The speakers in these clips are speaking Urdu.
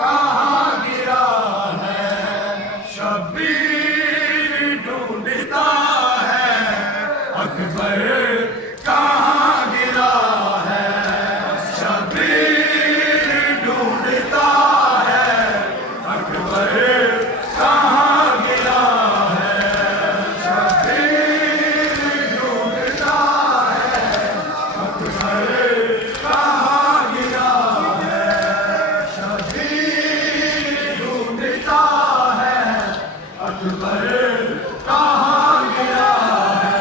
کہاں گرا ہے، شبیر ڈھونڈتا ہے اکبر کہاں گرا ہے، شبیر ڈھونڈتا ہے اکبر کہاں گرا ہے، شبیر ڈھونڈتا ہے اکبر کہاں گرا ہے، شبیر ڈھونڈتا ہے اکبر کہاں گرا ہے،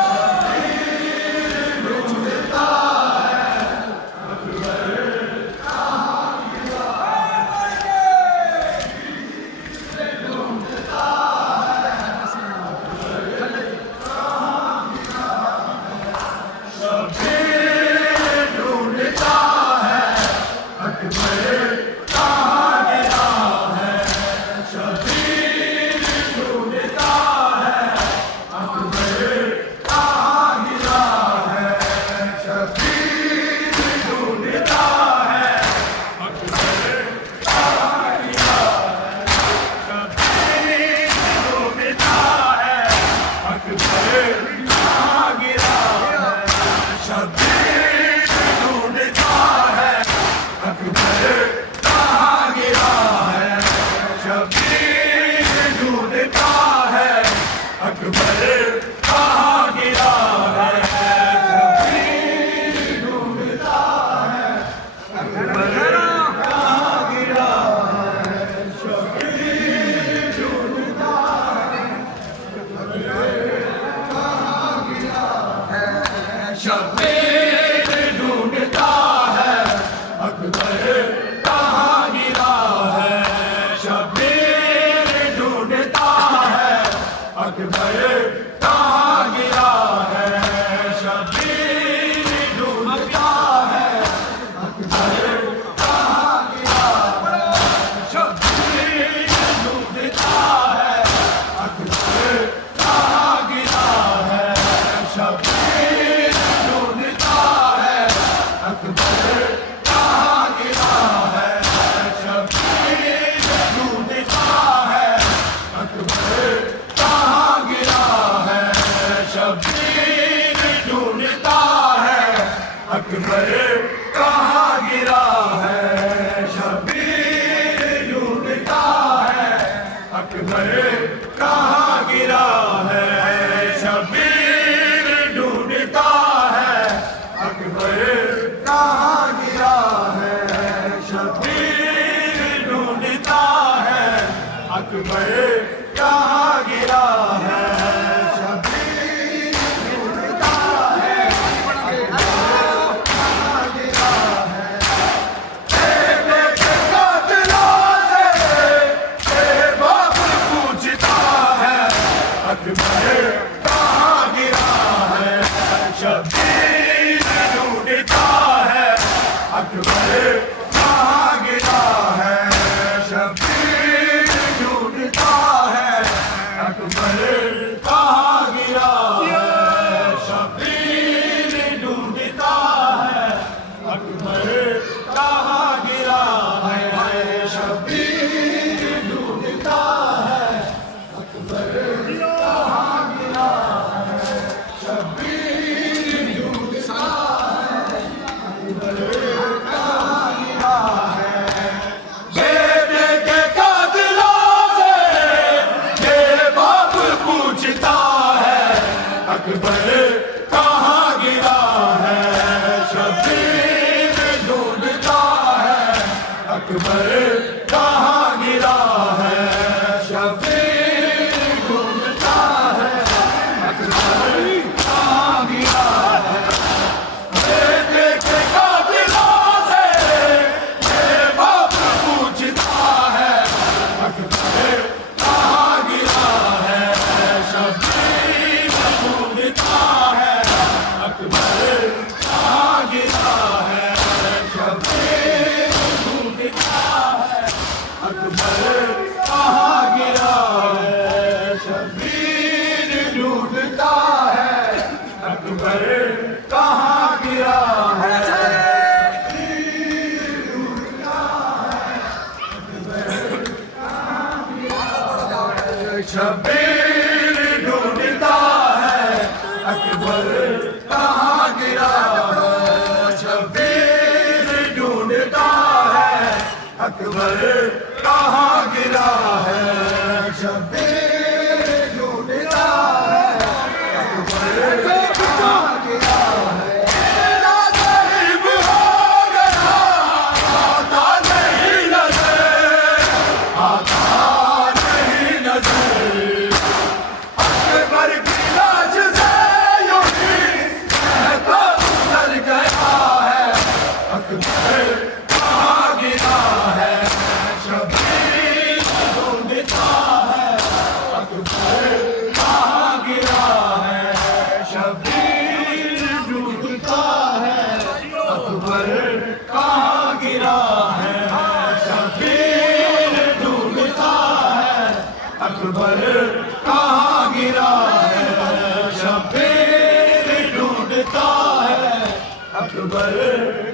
شبیر ڈھونڈتا ہے اکبر کہاں گرا ہے، ڈھونڈتا ہے شبیر ڈھونڈتا ہے اکبر کہاں گرا ہے، شبیر ڈھونڈتا ہے اکبر کہاں گرا ہے، شبیر ڈھونڈتا ہے اکبر کہاں گرا ہے، شبیر ڈھونڈتا ہے اکبر کہاں گرا ہے، شبیر ڈھونڈتا ہے اکبر کہاں گرا ہے، شبیر ڈھونڈتا ہے اکبر کہاں گرا ہے، شبیر ڈھونڈتا ہے اکبر کہاں گرا ہے، شبیر ڈھونڈتا ہے شبیر ڈھونڈتا ہے اکبر کہاں گرا ہے، شبیر ڈھونڈتا ہے اکبر کہاں گرا ہے، شبیر ڈھونڈتا ہے اکبر کہاں گرا ہے، شبیر ڈھونڈتا ہے اکبر کہاں گرا ہے، شبیر ڈھونڈتا ہے اکبر کہاں گرا ہے، شبیر ڈھونڈتا ہے اکبر کہاں گرا ہے، شبیر ڈھونڈتا ہے اکبر کہاں گرا ہے، شبیر ڈھونڈتا ہے اکبر کہاں گرا ہے، شبیر ڈھونڈتا ہے اکبر کہاں گرا ہے، شبیر ڈھونڈتا ہے اکبر کہاں گرا ہے، شبیر ڈھونڈتا ہے اکبر کہاں گرا ہے، بیٹے کے قاتلوں سے بے باپ پوچھتا ہے اکبر کہاں گرا ہے، شبیر ڈھونڈتا ہے اکبر کہاں گرا ہے، شبیر ڈھونڈتا ہے اکبر کہاں گرا ہے، شبیر ڈھونڈتا ہے اکبر کہاں گرا ہے، شبیر ڈھونڈتا ہے اکبر کہاں گرا ہے، شبیر ڈھونڈتا ہے اکبر کہاں گرا ہے، بیٹے کے قاتلوں سے بے باپ پوچھتا ہے اکبر کہاں گرا ہے، شبیر ڈھونڈتا ہے اکبر کہاں گرا ہے، شبیر ڈھونڈتا ہے اکبر کہاں گرا ہے، بیٹے کے قاتلوں سے بے باپ پوچھتا ہے اکبر کہاں گرا ہے، شبیر ڈھونڈتا ہے اکبر کہاں گرا ہے، شبیر ڈھونڈتا ہے شبیر ڈھونڈتا ہے اکبر کہاں گرا ہے شبیر ڈھونڈتا ہے اکبر کہاں گرا ہے شبیر ڈھونڈتا ہے اکبر کہاں گرا ہے تیرا غریب ہو گیا آتا نہیں نظر آتا نہیں نظر اکبر کی لاش سے یوں ہی کہتا گزر گیا ہے اکبر کہاں گرا ہے شبیر ڈھونڈتا ہے اکبر کہاں گرا ہے شبیر ڈھونڈتا ہے اکبر کہاں گرا ہے شبیر ڈھونڈتا ہے اکبر کہاں گرا ہے شبیر ڈھونڈتا ہے اکبر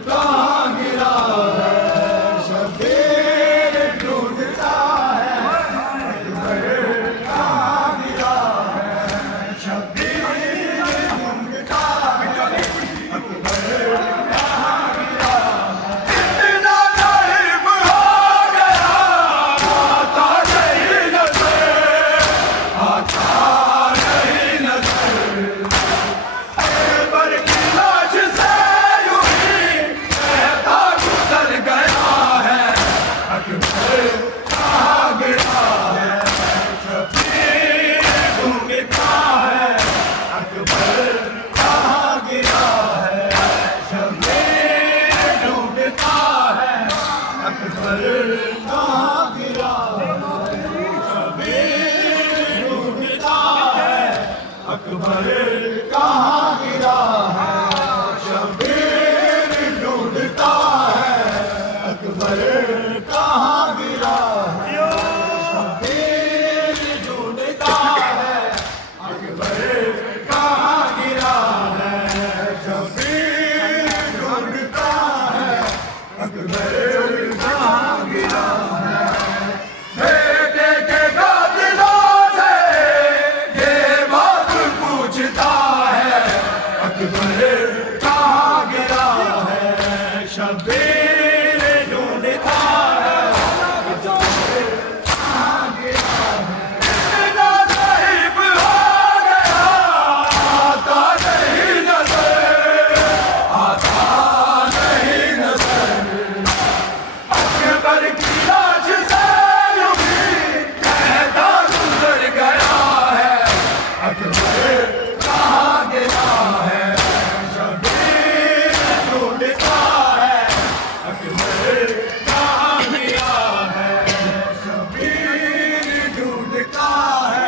کہاں گرا ہے شبیر ڈھونڈتا ہے اکبر کہاں گرا ہے شبیر ڈھونڈتا ہے اکبر کہاں گرا ہے اتنا غائب ہو گیا آتا نہیں نظر آتا نہیں نظر اکبر کی لاش سے یوں ہی کہتا گزر گیا ہے اکبر کہاں گرا ہے شبیر ڈھونڈتا ہے اکبر کہاں گرا ہے شبیر ڈھونڈتا ہے اکبر کہاں گرا ہے شبیر ڈھونڈتا ہے اکبر